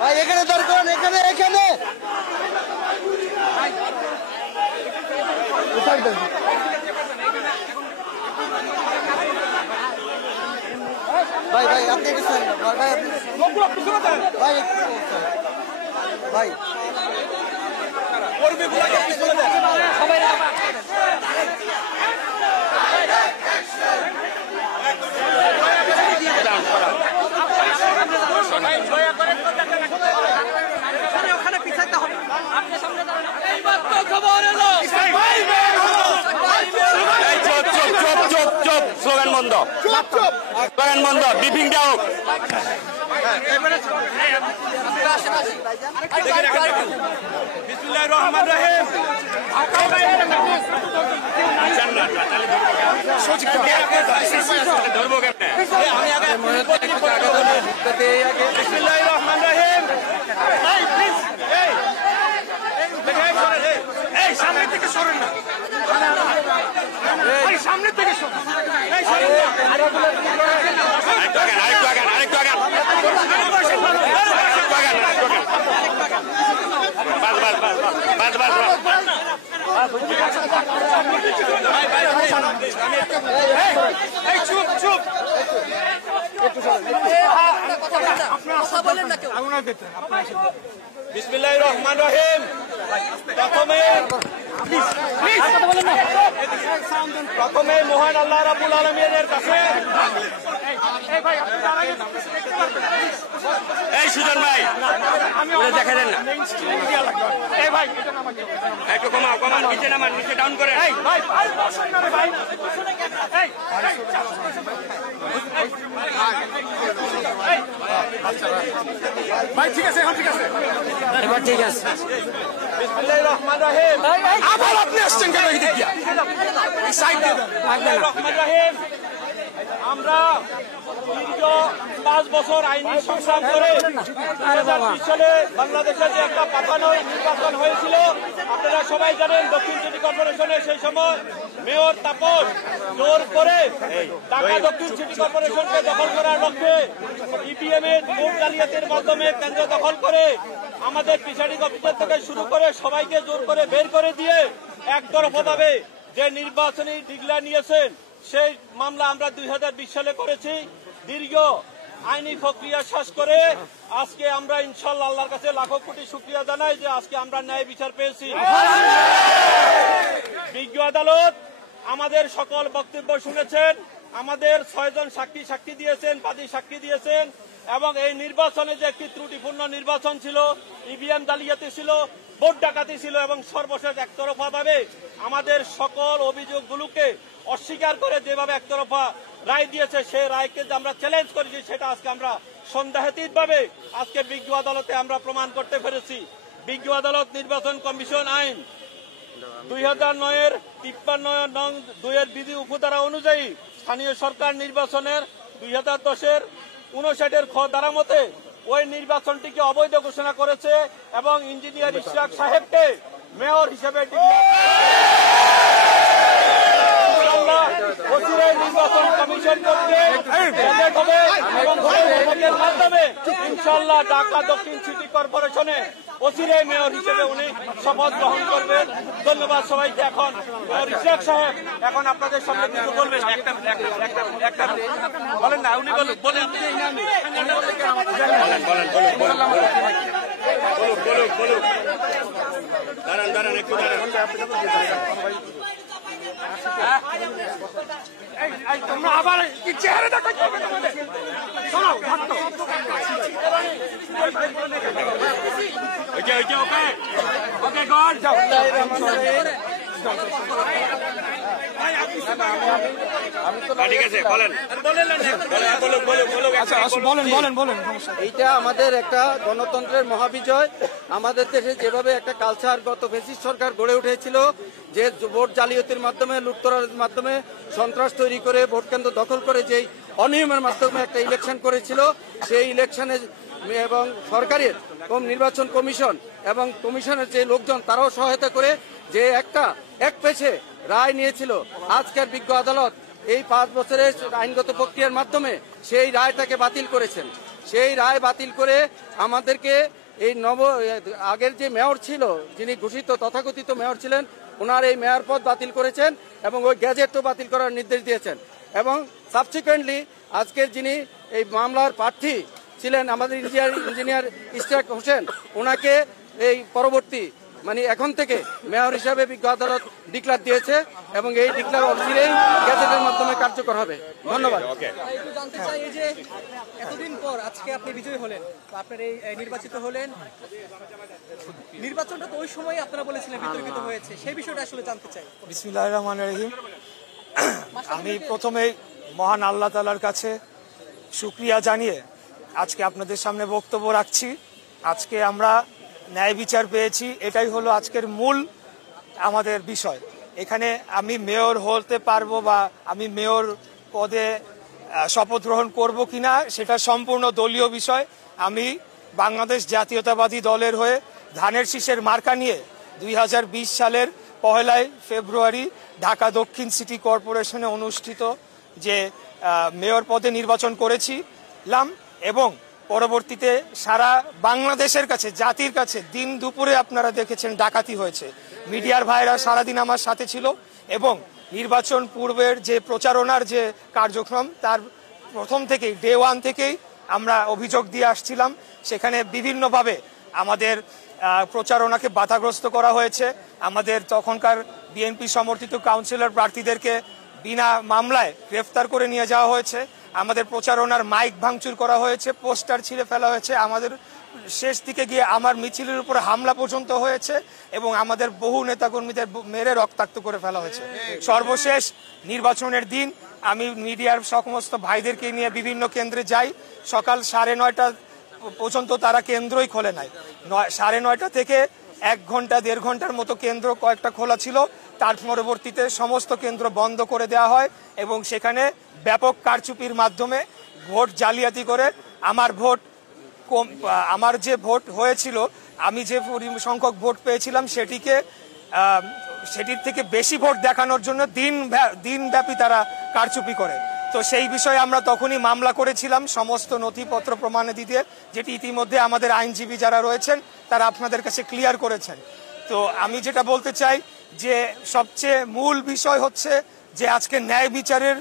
ভাই এখানে দরকার, এখানে এখানে ভাই ভাই আপনি ভাই ভাই ভাই ওখানে পিছাইতে হবে। স্লোগান বন্ধ, স্লোগান বন্ধ, ব্রিফিং দাও। বিসমিল্লাহির রহমানির রহিম। ধরবো কেমনে? আমি আগে বিসমিল্লাহির রহমানির রহিম। এই সামনে থেকে সরেন না, এই সামনে থেকে সরেন, এই সরেন না। আরেকটু আগান, আরেকটু আগান, বাস বাস বাস বাস বাস বাস। এই চুপ চুপ, বিসমিল্লাহির রহমানির রহিম। প্রথমে মহান আল্লাহ রাব্বুল আলামিনের কাছে, এই সুজন ভাই দেখা দেন না, একটু কমাও কমান, নিচে নামান, নিচে ডাউন করে। ভাই ঠিক আছে, এখন ঠিক আছে, এবার ঠিক আছে। বিসমিল্লাহির রহমানির রহিম। আবার আপনি আসছেন কেন এই দিক দিয়া? সাইড দিয়ে দেন। বিসমিল্লাহির রহমানির রহিম। আমরা দীর্ঘ 5 বছর আইনি সংগ্রাম করে 2020 সালে বাংলাদেশে যে একটা পাতানো নির্বাচন হয়েছিল, আপনারা সবাই জানেন। দক্ষিণ সিটি কর্পোরেশনে সেই সময় মেয়র তাপস জোর করে ঢাকা দক্ষিণ সিটি কর্পোরেশনকে দখল করার লক্ষ্যে ইভিএম এর ভোট জালিয়াতির মাধ্যমে কেন্দ্র দখল করে আমাদের প্রিসাইডিং অফিসার থেকে শুরু করে সবাইকে জোর করে বের করে দিয়ে একতরফাভাবে যে নির্বাচনী ডিক্লেয়ার নিয়েছেন, সেই মামলা আমরা 2020 সালে করেছি। দীর্ঘ আইনি প্রক্রিয়া শেষ করে আজকে আমরা ইনশাআল্লাহ আল্লাহর কাছে লাখো কোটি শুকরিয়া জানাই যে আজকে আমরা ন্যায় বিচার পেয়েছি। বিজ্ঞ আদালত আমাদের সকল বক্তব্য শুনেছেন, আমাদের 6 জন সাক্ষী দিয়েছেন, বাদী সাক্ষী দিয়েছেন, এবং এই নির্বাচনে যে একটি ত্রুটিপূর্ণ নির্বাচন ছিল, ইভিএম জালিয়াতি ছিল, ভোট ডাকাতি ছিল, এবং সর্বশেষ একতরফাভাবে আমাদের সকল অভিযোগগুলোকে অস্বীকার করে যেভাবে একতরফা রায় দিয়েছে, সেই রায়কে যে আমরা চ্যালেঞ্জ করেছি, সেটা আজকে আমরা সন্দেহাতীতভাবে আজকে বিজ্ঞ আদালতে আমরা প্রমাণ করতে পেরেছি। বিজ্ঞ আদালত নির্বাচন কমিশন আইন 2009-এর 53 নং 2-এর বিধি উপধারা অনুযায়ী স্থানীয় সরকার নির্বাচনের 2010-এর 59-এর খ ধারা মতে ওই নির্বাচনটিকে অবৈধ ঘোষণা করেছে এবং ইঞ্জিনিয়ার ইশরাক সাহেবকে মেয়র হিসেবে নির্বাচন কমিশন করবে এবং ভোটের মাধ্যমে ইনশাআল্লাহ ঢাকা দক্ষিণ সিটি কর্পোরেশনে অচিরেই মেয়র হিসেবে উনি শপথ গ্রহণ করবেন। ধন্যবাদ সবাইকে। এখন মেয়র ইশরাক সাহেব এখন আপনাদের সামনে কিছু বলবেন। একটা বলেন না, উনি বলেন বলেন দাঁড়ান একটু দাঁড়ান। তোমরা আবার চেহারা দেখো, ওকে গড যাও। ঠিক আছে, বলেন। এইটা আমাদের একটা গণতন্ত্রের মহাবিজয়। আমাদের দেশে যেভাবে একটা কালচার গত ফ্যাসিস্ট সরকার গড়ে উঠেছিল, যে ভোট জালিয়াতির মাধ্যমে, লুটতরার মাধ্যমে সন্ত্রাস তৈরি করে ভোট কেন্দ্র দখল করে যেই অনিয়মের মাধ্যমে একটা ইলেকশন করেছিল, সেই ইলেকশনে এবং সরকারের নির্বাচন কমিশন এবং কমিশনের যে লোকজন তারাও সহায়তা করে যে এক পেছে রায় নিয়েছিল, আজকের বিজ্ঞ আদালত এই 5 বছরের আইনগত প্রক্রিয়ার মাধ্যমে সেই রায়টাকে বাতিল করেছেন। সেই রায় বাতিল করে আমাদেরকে এই আগের যে মেয়র ছিল, যিনি ঘোষিত তথাকথিত মেয়র ছিলেন, ওনার এই মেয়র পদ বাতিল করেছেন এবং ওই গ্যাজেটও বাতিল করার নির্দেশ দিয়েছেন। এবং সাবসিকুয়েন্টলি আজকের যিনি এই মামলার প্রার্থী ছিলেন আমাদের ইঞ্জিনিয়ার ইশতিয়াক হোসেন, ওনাকে এই পরবর্তী এখন থেকে মেয়র হিসাবে বিজ্ঞ আদালত ডিক্লার দিয়েছে এবং এই ডিক্লার অচিরেই গ্যাজেটের মাধ্যমে কার্যকর হবে। ধন্যবাদ। একটু জানতে চাই, এই যে এতদিন পর আজকে আপনি বিজয়ী হলেন, আপনার এই নির্বাচিত হলেন, নির্বাচনটা তো ওই সময় আপনারা বলেছিলেন বিতর্কিত হয়েছে, সেই বিষয়টা আসলে জানতে চাই। বিসমিল্লাহির রহমানির রহিম। আমি প্রথমেই মহান আল্লাহ তাআলার কাছে শুকরিয়া জানিয়ে আজকে আপনাদের সামনে বক্তব্য রাখছি। আজকে আমরা ন্যায় বিচার পেয়েছি, এটাই হলো আজকের মূল আমাদের বিষয়। এখানে আমি মেয়র হতে পারবো বা আমি মেয়র পদে শপথ গ্রহণ করব কিনা সেটা সম্পূর্ণ দলীয় বিষয়। আমি বাংলাদেশ জাতীয়তাবাদী দলের হয়ে ধানের শীষের মার্কা নিয়ে 2020 সালের 1 ফেব্রুয়ারি ঢাকা দক্ষিণ সিটি কর্পোরেশনে অনুষ্ঠিত যে মেয়র পদে নির্বাচন করেছিলাম এবং পরবর্তীতে সারা বাংলাদেশের কাছে, জাতির কাছে দিন দুপুরে আপনারা দেখেছেন ডাকাতি হয়েছে। মিডিয়ার ভাইরা সারাদিন আমার সাথে ছিল এবং নির্বাচন পূর্বের যে প্রচারণার যে কার্যক্রম তার প্রথম থেকেই ডে 1 থেকেই আমরা অভিযোগ দিয়ে আসছিলাম। সেখানে বিভিন্নভাবে আমাদের প্রচারণাকে বাধাগ্রস্ত করা হয়েছে। আমাদের তখনকার বিএনপি সমর্থিত কাউন্সিলর প্রার্থীদেরকে বিনা মামলায় গ্রেফতার করে নিয়ে যাওয়া হয়েছে। আমাদের প্রচারণার মাইক ভাঙচুর করা হয়েছে, পোস্টার ছিঁড়ে ফেলা হয়েছে, আমাদের শেষ দিকে গিয়ে আমার মিছিলের উপরে হামলা পর্যন্ত হয়েছে এবং আমাদের বহু নেতাকর্মীদের মেরে রক্তাক্ত করে ফেলা হয়েছে। সর্বশেষ নির্বাচনের দিন আমি মিডিয়ার সমস্ত ভাইদেরকে নিয়ে বিভিন্ন কেন্দ্রে যাই। সকাল 9:30 পর্যন্ত তারা কেন্দ্রই খোলে নাই। 9:30 থেকে 1 ঘন্টা 1.5 ঘন্টার মতো কেন্দ্র কয়েকটা খোলা ছিল, তার পরবর্তীতে সমস্ত কেন্দ্র বন্ধ করে দেওয়া হয় এবং সেখানে ব্যাপক কারচুপির মাধ্যমে ভোট জালিয়াতি করে আমার যে ভোট হয়েছিল, আমি যে সংখ্যক ভোট পেয়েছিলাম সেটির থেকে বেশি ভোট দেখানোর জন্য দিনব্যাপী তারা কারচুপি করে। তো সেই বিষয়ে আমরা তখনই মামলা করেছিলাম সমস্ত নথিপত্র প্রমাণাদি দিয়ে, যেটি ইতিমধ্যে আমাদের আইনজীবী যারা রয়েছেন তারা আপনাদের কাছে ক্লিয়ার করেছেন। তো আমি যেটা বলতে চাই যে সবচেয়ে মূল বিষয় হচ্ছে যে আজকে ন্যায় বিচারের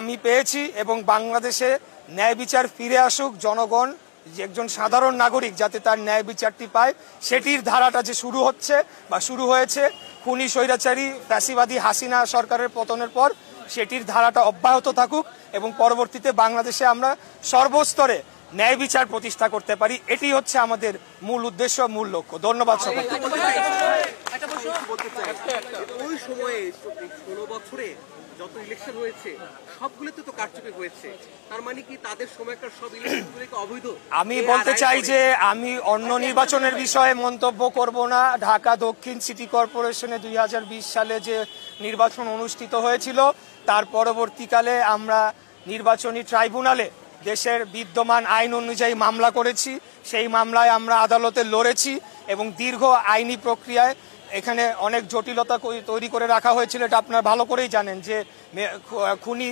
আমি পেয়েছি এবং বাংলাদেশে ন্যায় বিচার ফিরে আসুক, জনগণ যে একজন সাধারণ নাগরিক যাতে তার ন্যায় বিচারটি পায় সেটির ধারাটা যে শুরু হচ্ছে বা শুরু হয়েছে খুনি স্বৈরাচারী ফ্যাসিবাদী হাসিনা সরকারের পতনের পর, সেটির ধারাটা অব্যাহত থাকুক এবং পরবর্তীতে বাংলাদেশে আমরা সর্বস্তরে ন্যায় বিচার প্রতিষ্ঠা করতে পারি। এটি হচ্ছে আমাদের মূল উদ্দেশ্য, মূল লক্ষ্য। ধন্যবাদ সবাইকে। ওই সময়ে 16 বছরে যত ইলেকশন হয়েছে সবগুলোতে তো কারচুপি হয়েছে, তার মানে কি তাদের সময়কার সব ইলেকশনগুলো কি অবৈধ? আমি বলতে চাই যে আমি অন্য নির্বাচনের বিষয়ে মন্তব্য করব না। ঢাকা দক্ষিণ সিটি কর্পোরেশনে 2020 সালে যে নির্বাচন অনুষ্ঠিত হয়েছিল তার পরবর্তীকালে আমরা নির্বাচনী ট্রাইব্যুনালে দেশের বিদ্যমান আইন অনুযায়ী মামলা করেছি। সেই মামলায় আমরা আদালতে লড়েছি এবং দীর্ঘ আইনি প্রক্রিয়ায় এখানে অনেক জটিলতা তৈরি করে রাখা হয়েছিল। এটা আপনারা ভালো করেই জানেন যে খুনি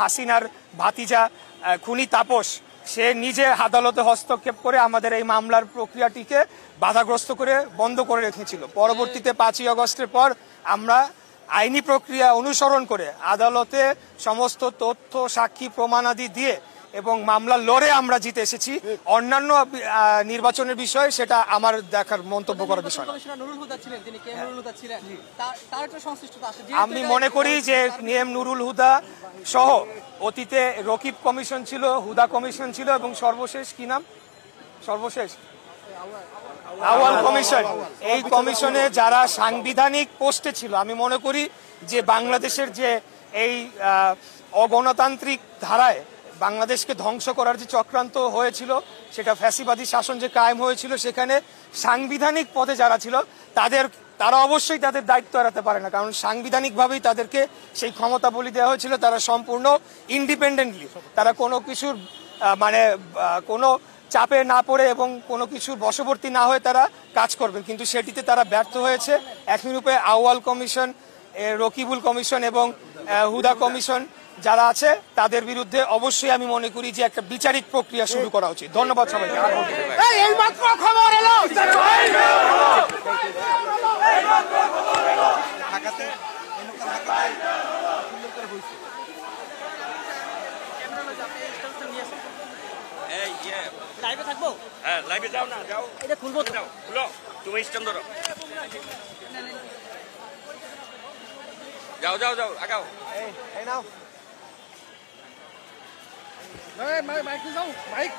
হাসিনার ভাতিজা খুনি তাপস সে নিজে আদালতে হস্তক্ষেপ করে আমাদের এই মামলার প্রক্রিয়াটিকে বাধাগ্রস্ত করে বন্ধ করে রেখেছিল। পরবর্তীতে 5ই আগস্টের পর আমরা আইনি প্রক্রিয়া অনুসরণ করে আদালতে সমস্ত তথ্য সাক্ষী প্রমাণাদি দিয়ে এবং মামলা লড়ে আমরা জিতে এসেছি। অন্যান্য নির্বাচনের বিষয়ে সেটা আমার দেখার মন্তব্য করার বিষয়। আমি মনে করি যে নিএম নুরুল হুদা সহ অতীতে রকিব কমিশন ছিল, হুদা কমিশন ছিল এবং সর্বশেষ কি নাম আওয়াল কমিশন, এই কমিশনে যারা সাংবিধানিক পোস্টে ছিল, আমি মনে করি যে বাংলাদেশের যে এই অগণতান্ত্রিক ধারায় বাংলাদেশকে ধ্বংস করার যে চক্রান্ত হয়েছিল, সেটা ফ্যাসিবাদী শাসন যে কায়েম হয়েছিল, সেখানে সাংবিধানিক পদে যারা ছিল তারা অবশ্যই তাদের দায়িত্ব এড়াতে পারে না, কারণ সাংবিধানিকভাবেই তাদেরকে সেই ক্ষমতা বলি দেওয়া হয়েছিল। তারা সম্পূর্ণ ইন্ডিপেন্ডেন্টলি, তারা কোনো কিছুর কোনো চাপে না পড়ে এবং কোনো কিছুর বশবর্তী না হয়ে তারা কাজ করবেন, কিন্তু সেটিতে তারা ব্যর্থ হয়েছে। একইরূপে আউয়াল কমিশন, রকিবুল কমিশন এবং হুদা কমিশন যারা আছে তাদের বিরুদ্ধে অবশ্যই আমি মনে করি যে একটা বিচারিক প্রক্রিয়া শুরু করা উচিত। ধন্যবাদ সবাইকে। লাইভে থাকবো? হ্যাঁ, লাইভে যাও না, যাও। এটা খুলবো তো? খুলো, তুমি স্ট্যান্ড ধরো। যাও যাও যাও, আগাও। এই নাও মাইক যাও, মাইক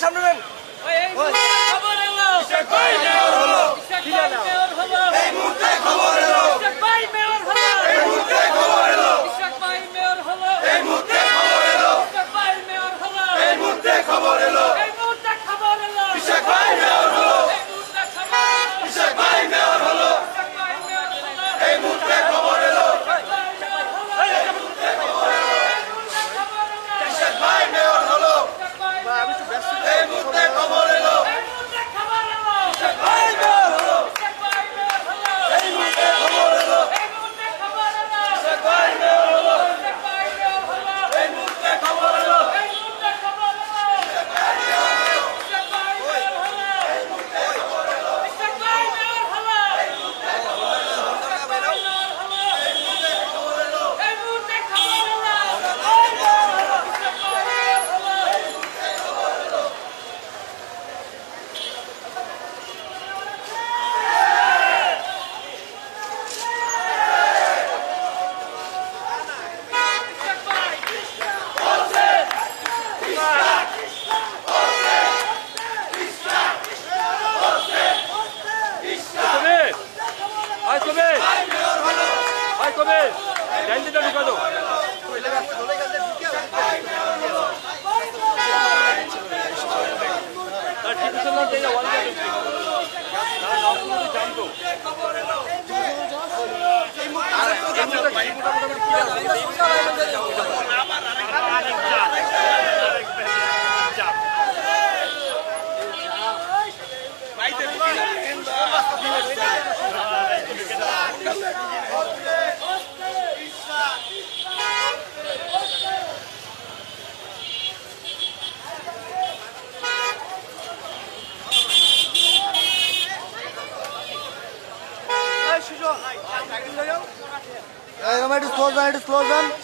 সামনে নেন। It is closed down.